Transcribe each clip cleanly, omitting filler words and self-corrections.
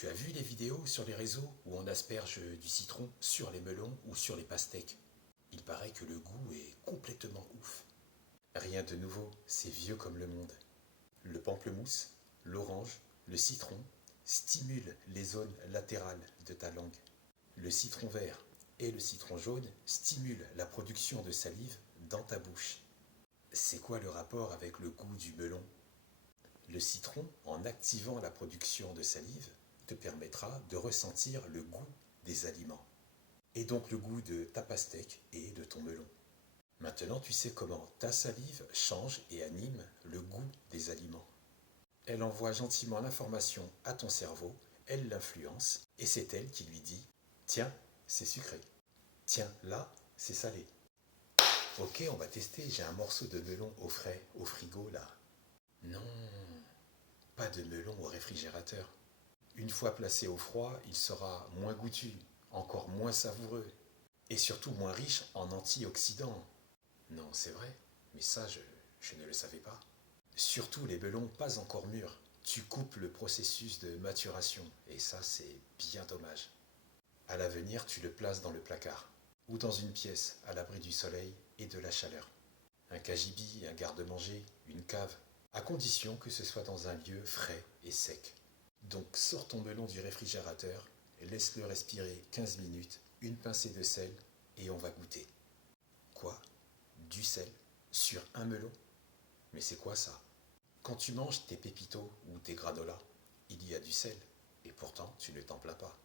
Tu as vu les vidéos sur les réseaux où on asperge du citron sur les melons ou sur les pastèques? Il paraît que le goût est complètement ouf. Rien de nouveau, c'est vieux comme le monde. Le pamplemousse, l'orange, le citron stimulent les zones latérales de ta langue. Le citron vert et le citron jaune stimulent la production de salive dans ta bouche. C'est quoi le rapport avec le goût du melon? Le citron, en activant la production de salive, te permettra de ressentir le goût des aliments, et donc le goût de ta pastèque et de ton melon. Maintenant, tu sais comment ta salive change et anime le goût des aliments. Elle envoie gentiment l'information à ton cerveau, elle l'influence, et c'est elle qui lui dit « Tiens, c'est sucré. Tiens, là, c'est salé. Ok, on va tester, j'ai un morceau de melon au frais, au frigo, là. » Non, pas de melon au réfrigérateur. Une fois placé au froid, il sera moins goûtu, encore moins savoureux, et surtout moins riche en antioxydants. Non, c'est vrai, mais ça, je ne le savais pas. Surtout les melons pas encore mûrs. Tu coupes le processus de maturation, et ça, c'est bien dommage. À l'avenir, tu le places dans le placard, ou dans une pièce à l'abri du soleil et de la chaleur. Un cagibi, un garde-manger, une cave, à condition que ce soit dans un lieu frais et sec. Donc sors ton melon du réfrigérateur, laisse-le respirer 15 minutes, une pincée de sel, et on va goûter. Quoi? Du sel? Sur un melon? Mais c'est quoi ça? Quand tu manges tes pépitos ou tes granolas, il y a du sel, et pourtant tu ne t'en plains pas.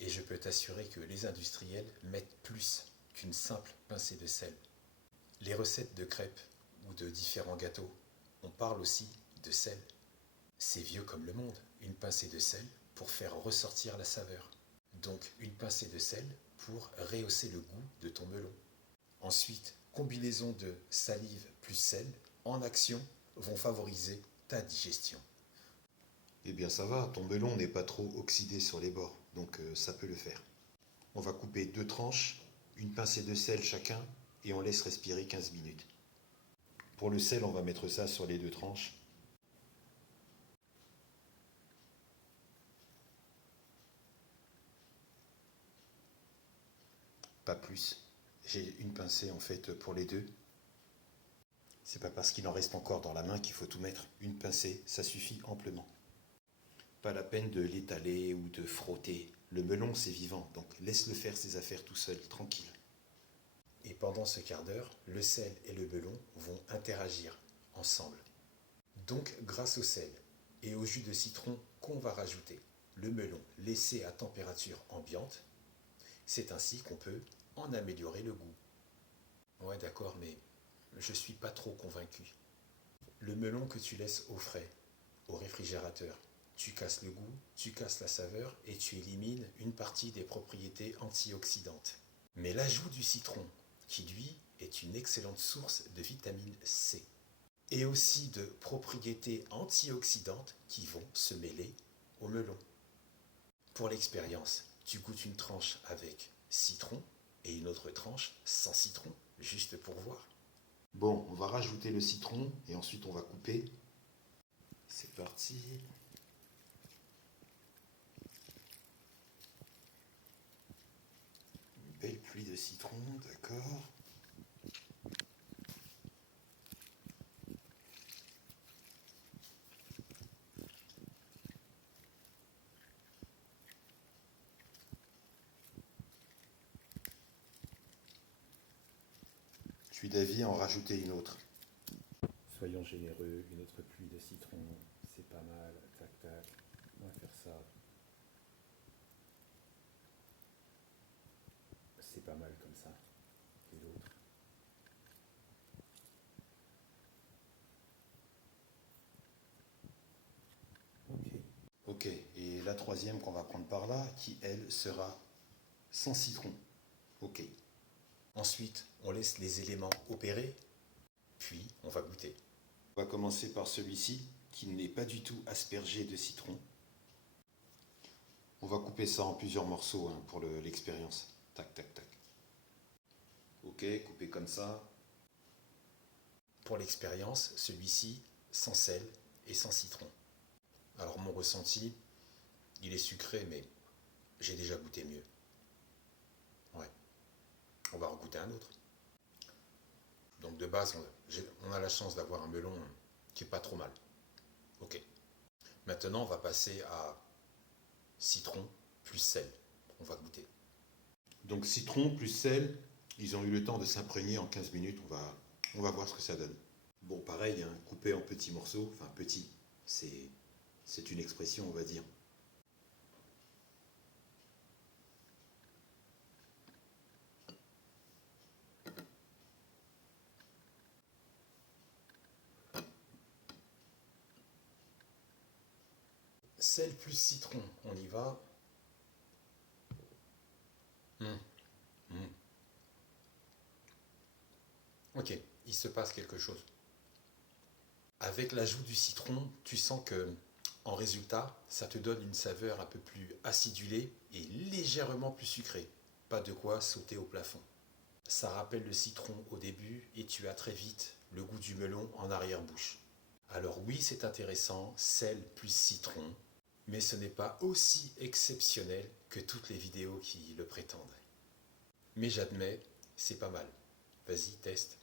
Et je peux t'assurer que les industriels mettent plus qu'une simple pincée de sel. Les recettes de crêpes ou de différents gâteaux, on parle aussi de sel. C'est vieux comme le monde, une pincée de sel pour faire ressortir la saveur. Donc une pincée de sel pour rehausser le goût de ton melon. Ensuite, combinaison de salive plus sel en action vont favoriser ta digestion. Eh bien ça va, ton melon n'est pas trop oxydé sur les bords, donc ça peut le faire. On va couper 2 tranches, une pincée de sel chacun, et on laisse respirer 15 minutes. Pour le sel, on va mettre ça sur les 2 tranches. Pas plus. J'ai une pincée en fait pour les deux. C'est pas parce qu'il en reste encore dans la main qu'il faut tout mettre. Une pincée, ça suffit amplement. Pas la peine de l'étaler ou de frotter. Le melon, c'est vivant, donc laisse-le faire ses affaires tout seul, tranquille. Et pendant ce quart d'heure, le sel et le melon vont interagir ensemble. Donc, grâce au sel et au jus de citron qu'on va rajouter, le melon laissé à température ambiante, c'est ainsi qu'on peut en améliorer le goût. Ouais, d'accord, mais je suis pas trop convaincu. Le melon que tu laisses au frais, au réfrigérateur, tu casses le goût, tu casses la saveur et tu élimines une partie des propriétés antioxydantes. Mais l'ajout du citron, qui lui est une excellente source de vitamine C, et aussi de propriétés antioxydantes qui vont se mêler au melon. Pour l'expérience, tu goûtes une tranche avec citron et une autre tranche sans citron, juste pour voir. Bon, on va rajouter le citron et ensuite on va couper. C'est parti. Une belle pluie de citron, d'accord. Je suis d'avis à en rajouter une autre. Soyons généreux, une autre pluie de citron, c'est pas mal, tac tac, on va faire ça. C'est pas mal comme ça. Et l'autre. Ok. Ok, et la troisième qu'on va prendre par là, qui elle sera sans citron. Ok. Ensuite, on laisse les éléments opérer, puis on va goûter. On va commencer par celui-ci, qui n'est pas du tout aspergé de citron. On va couper ça en plusieurs morceaux hein, pour l'expérience. Tac, tac, tac. Ok, coupé comme ça. Pour l'expérience, celui-ci sans sel et sans citron. Alors mon ressenti, Il est sucré, mais j'ai déjà goûté mieux. Ouais, on va en goûter un autre. Donc de base, on a la chance d'avoir un melon qui est pas trop mal. Ok. Maintenant, on va passer à citron plus sel. On va goûter. Donc citron plus sel, ils ont eu le temps de s'imprégner en 15 minutes, on va voir ce que ça donne. Bon, pareil, hein, coupé en petits morceaux, enfin petits, c'est une expression, on va dire. Sel plus citron, on y va. Hum, hum. Ok, il se passe quelque chose. Avec l'ajout du citron, tu sens que, en résultat, ça te donne une saveur un peu plus acidulée et légèrement plus sucrée. Pas de quoi sauter au plafond. Ça rappelle le citron au début et tu as très vite le goût du melon en arrière-bouche. Alors oui, c'est intéressant, sel plus citron, mais ce n'est pas aussi exceptionnel que toutes les vidéos qui le prétendent. Mais j'admets, c'est pas mal. Vas-y, teste.